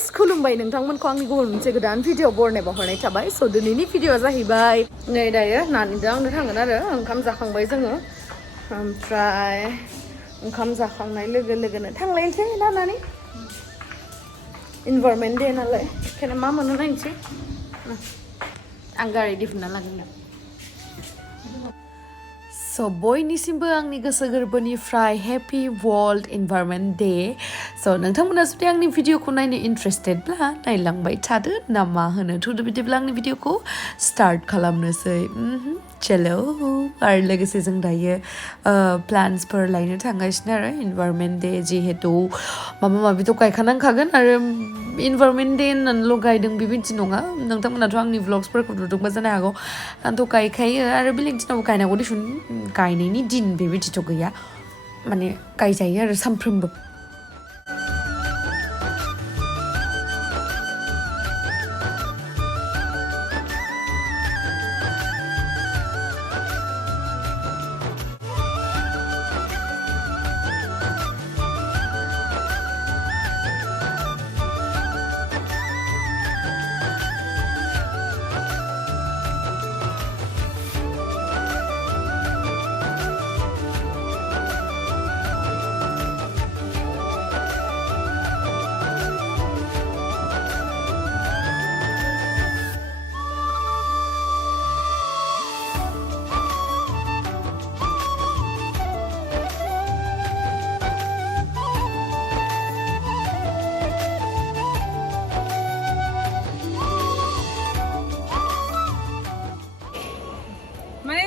guys खुलुमबाय नोंथांमोनखौ आंनि गुबुन मोनसे गोदान भिडिअ बरनायाव हरनाय थाबाय स' दिनैनि भिडिअआ जाहैबाय नै दायो नानिजों आंनो थांगोन आरो ओंखाम जाखांबाय जोङो ओमफ्राय ओंखाम जाखांनाय लोगो लोगोनो थांलायनोसै ना नानि इनभारमेन्ट दे नालाय बेखायनो मा मोनो नायनोसै आं गारि दिहुनना लागोन स' बयनिसिमबो आंनि गोसो गोरबोनिफ्राय हेपि वर्ल्ड इनभारमेन्ट डे स' नोंथांमोना जुदि आंनि भिडिअखौ नायनो इन्ट्रेस्टेडब्ला नायलांबाय थादो ना मा होनो थुदो बिदिब्ला आंनि भिडिअखौ स्टार्ट खालामनोसै चलो आरो लोगोसे जों दायो प्लान्सफोर लायनो थांगासिनो आरो इनभारमेन्ट डे जिहेतु माबा माबिथ' गायखानांखागोन आरो इनभारमेन्ट डे होननानैल' गायदों बेबायदि नङा नोंथांमोनाथ' आंनि व्लग्सफोरखौ नुदोंबा जानो हागौ आंथ' गायखायो आरो बेलेग दिनाव गायनांगौ दिसुन गायनायनि दिन बेबायदिथ' गैया माने गायजायो आरो सानफ्रोमबो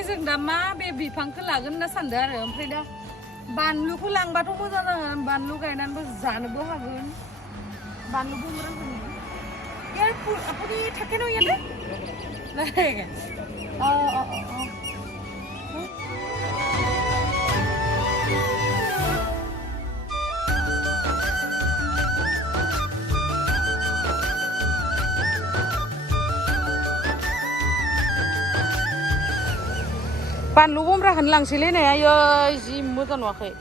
जों दा मा बे बिफांखौ लागोन होनना सानदों आरो ओमफ्राय दा बानलुखौ लांबाथ' मोजां जागोन बानलु गायनानैबो जानोबो हागोन बानलु बुमरांखौ यार আপুনি থাকে ন ইয়াতে নাথাকে बानलु बमराखौनो लांसैलै नै आयै जि मोजां नुवाखै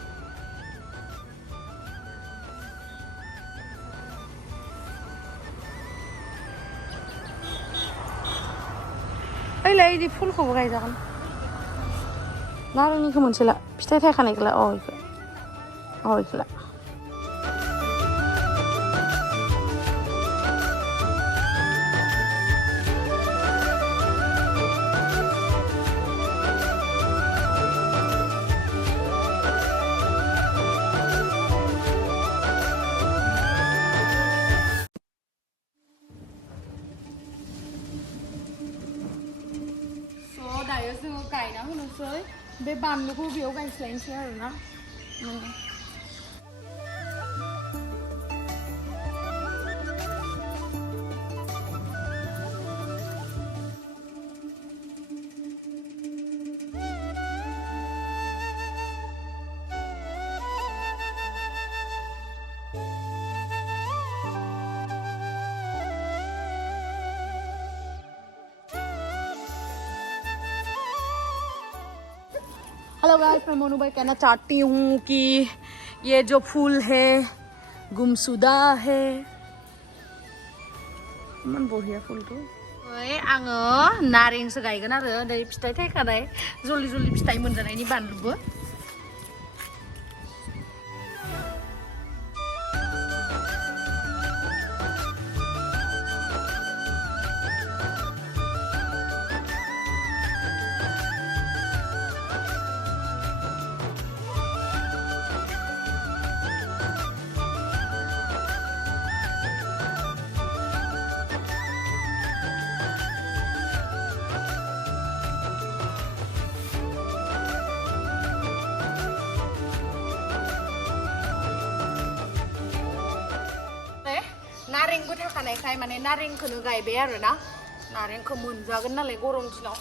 ओइलाय इदि फुलखौबो गायजागोन नारेंनिखौ मोनसेला फिथाइ थायखानायखौला इखौला दायो जोङो गायना होनोसै बे बानलुखौ बेयाव गायस्लायनोसै आरोना हेलो गाइस मैं मोनू भाई कहना चाहती हूँ कि ये जो फूल है गुमसुदा है मन बढ़िया फूल तो आङो नारेंसो गायगोन आरो दै फिथाइ थायखानाय जल्दि जल्दि फिथाइ मोनजानायनि बानलुबो नारेंबो थाखानायखाय माने नारेंखौनो गायबाय आरो ना नारेंखौ मोनजागोन नालाय गरम दिनाव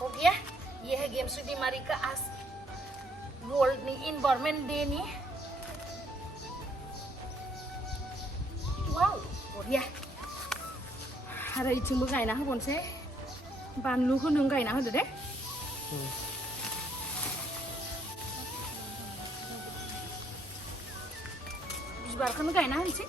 हो गया ये है गेम सुदीमारी का आज वर्ल्ड नि इनवायरमेंट डे नि वाव बढ़िया आरो इथिंबो गायना होबोनसै बानलुखौ नों गायना होदो दे बिबारखौनो गायना होनोसै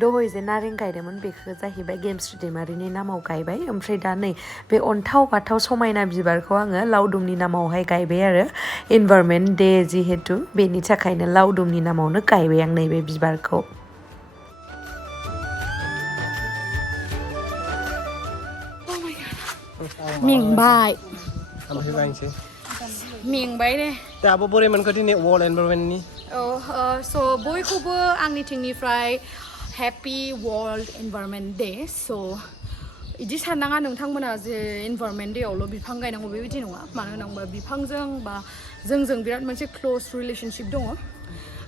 दहय जे नारें गायदोंमोन बेखौ जाहैबाय गेमस्रि दैमारिनि नामाव गायबाय ओमफ्राय दा नै बे अन्थाव बाथाव समायना बिबारखौ आङो लावदुमनि नामावहाय गायबाय आरो इनभारमेन्ट डे जिहेतु बेनि थाखायनो लावदुमनि नामावनो गायबाय आं नैबे बिबारखौ मेंबाय ओमफ्राय गायनोसै मेंबाय दे दाबो बोरै मोनखो दिनै वर्ल्ड एनभायरनमेन्टनि स' बयखौबो आंनिथिंनिफ्राय हेपि वर्ल्ड एनभायरनमेन्ट डे स' इदि साननाङा नोंथांमोना जे एनभायरनमेन्ट डेआवल' बिफां गायनांगौ बेबायदि नङा मानो होनोबा बिफांजों बा जोंजों बिराद मोनसे क्ल'ज रिलेशनशिप दङ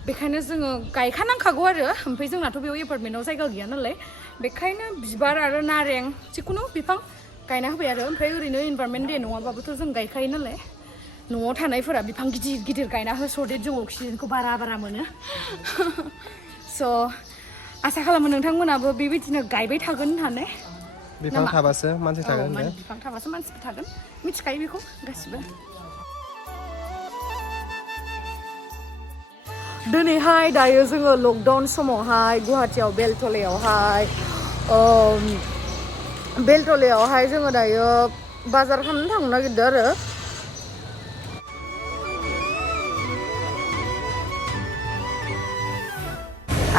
बेखायनो जोङो गायखानांखागौ आरो ओमफ्राय जोंनाथ' बेयाव एपार्टमेन्टआव जायगा गैया नालाय बेखायनो बिबार आरो नारें जिखुनु बिफां गायना होबाय आरो ओमफ्राय ओरैनो एनभायरनमेन्ट डे नङाबाबोथ' जों गायखायो नालाय न'आव थानायफोरा बिफां गिदिर गिदिर गायना होस'देद जों अक्सिजेनखौ बारा मोनो स' आसा खालामो नोंथांमोनाबो बेबायदिनो गायबाय थागोन होननानै बिफां थाबासो मानसि थागोन बिफां थाबासो मानसिबो थागोन मिथिखायो बेखौ गासिबो दिनैहाय दायो जोङो लकडाउन समावहाय गुवाहाटियाव बेलतलायावहाय जोङो दायो बाजार खालामनो थांनो नागिरदों आरो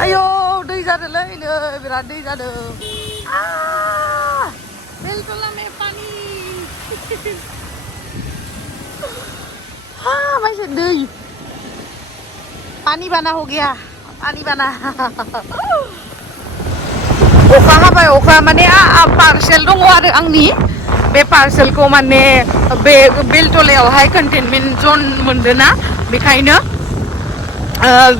आयौ दै जादोंलै नै बिराद दै जादों बेलतला में पानी माइसे दै पानी बाना हो गया पानी बाना अखा हाबाय अखा माने पार्सेल दङ आरो आंनि बे पार्सेलखौ माने बे बेलतलायावहाय कन्टेनमेन्ट जन मोनदोंना बेखायनो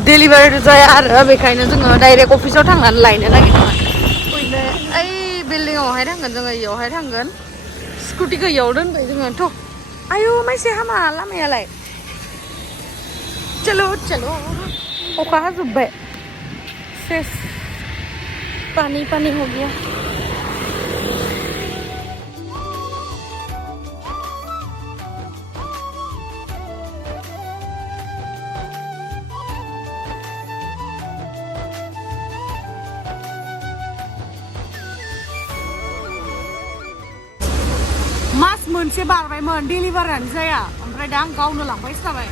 डेलिभारि जाया आरो बेखायनो जोङो डाइरेक्ट अफिसाव थांनानै लायनो नागिरदोंमोन ओइ बिल्डिंआवहाय थांगोन जोङो इयावहाय थांगोन स्कुटिखौ इयाव दोनबाय जोङोथ' आयौ माइसे हामा लामायालाय चलो चलो अखा हाजोब्बाय सेस पानी पानी हो गया मास मोनसे बारबायमोन डेलिभारियानो जाया ओमफ्राय दा आं गावनो लांबायसो थाबाय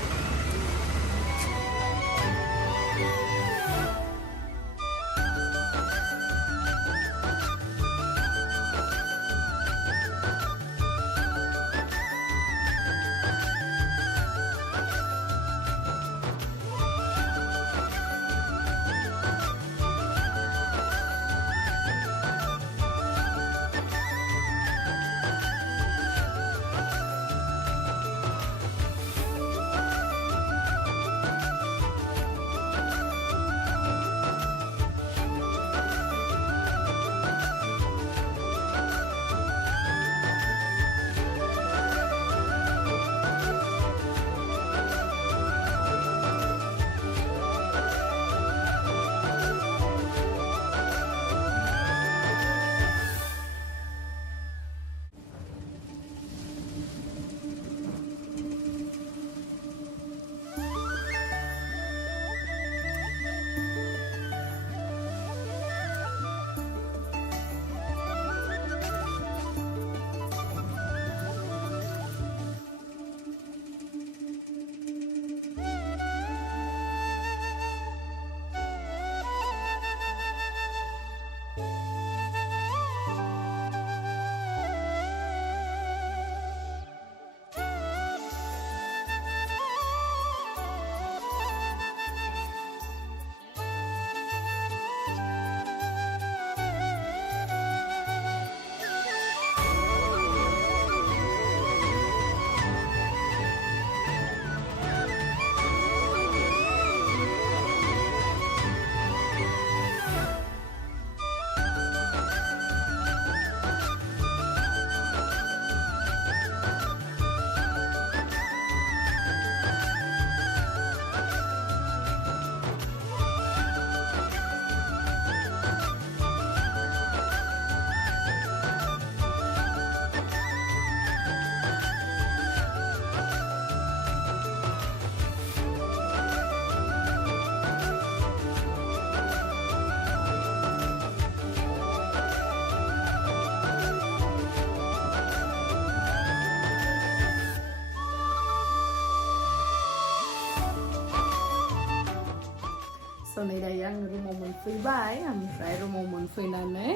So नै दायो आं रुमाव मोनफैबाय ओमफ्राय रुमाव मोनफैनानै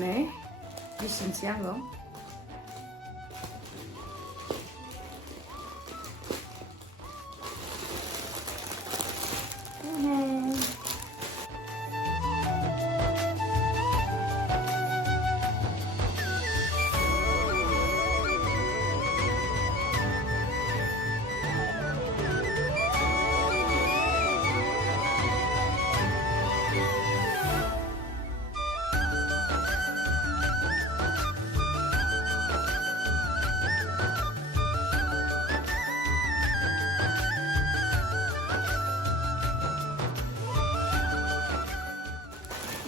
नै बिसिनोसै आङो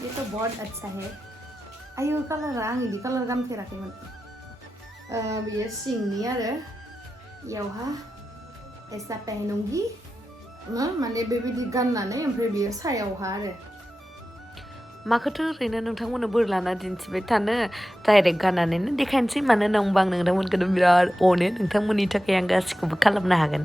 ये तो बहुत अच्छा है आयो कलरा आं इदि कलर गानफेराखैमोन बियो सिंनि आरो इयावहा ऐसा पहनूंगी माने बेबायदि गाननानै ओमफ्राय बियो सायावहा आरो माखौथो ओरैनो नोंथांमोननो बोर लाना दिन्थिबाय थानो डाइरेक्ट गाननानैनो देखायनोसै मानो होनबा आं नोंथांमोनखौनो बिराद अनो नोंथांमोननि थाखाय आं गासिखौबो खालामनो हागोन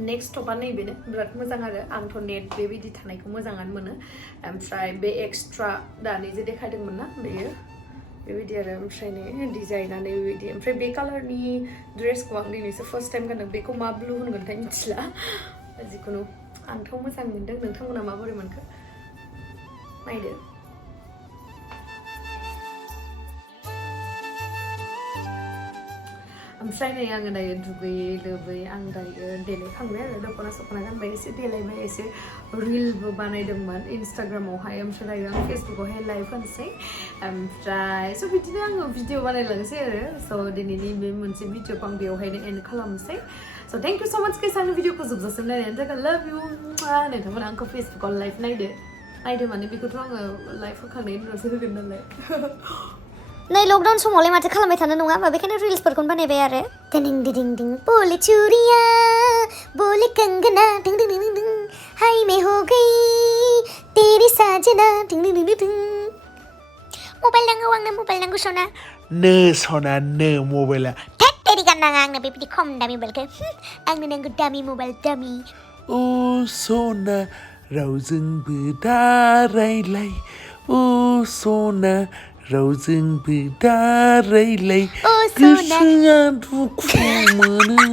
नेक्स्ट टपा नैबेनो बिराद मोजां आरो आंथ' नेट बेबायदि थानायखौ मोजाङानो मोनो ओमफ्राय बे एक्सट्रा दानि जे देखायदोंमोन ना बेयो बेबायदि आरो ओमफ्राय नै डिजाइना बेबायदि ओमफ्राय बे कालारनि ड्रेसखौ आं दिनैसो फार्स्ट टाइम गानदों बेखौ मा ब्लु होनगोनथाय मिथिला जिखुनु आंथ' मोजां मोनदों नोंथांमोना माबोरै मोनखो नायदो ओमफ्राय नै आङो दायो दुगैयै लोबै आं दायो देलायखांबाय आरो दख'ना सख'ना गानबाय एसे देलायबाय एसे रिलबो बानायदोंमोन इन्सटाग्रामावहाय ओमफ्राय दायो आं फेसबुकावहाय लाइभ होनोसै ओमफ्राय स' बिदिनो आङो भिडिअ बानायलांसै आरो स' दिनैनि बे मोनसे भिडिअखौ आं बेवहायनो एन्ड खालामनोसै स' थेंक इउ स' माच गाइस आंनि भिडिअखौ जोबजासिम नायनायनि थाखाय लाभ इउ नोंथांमोना आंखौ फेसबुकाव लाइभ नायदो माने बेखौथ' आङो लाइभ होखांनायनि उनावसो होगोन नालाय नै लकडाउन समावलाय माथो खालामबाय थानो नङा होमबा बेखायनो रिल्सफोरखौनो बानायबाय आरो दिं दिं दिं बोले चूड़ियां बोले कंगना दिं दिं दिं दिं हाय मैं हो गई तेरी साजना दिं दिं दिं दिं मबाइल नांगौ आंनो मबाइल नांगौ सना नो सना नो मबाइला थेट तेरी गाननाङा आंनो बेबायदि खम दामि मबाइलखौ आंनो नांगौ दामि मबाइल दामि ओ सना रावजोंबो दा रायलाय ओ सना रावजोंबो दा रायलाय गोसोआ दुखु मोनो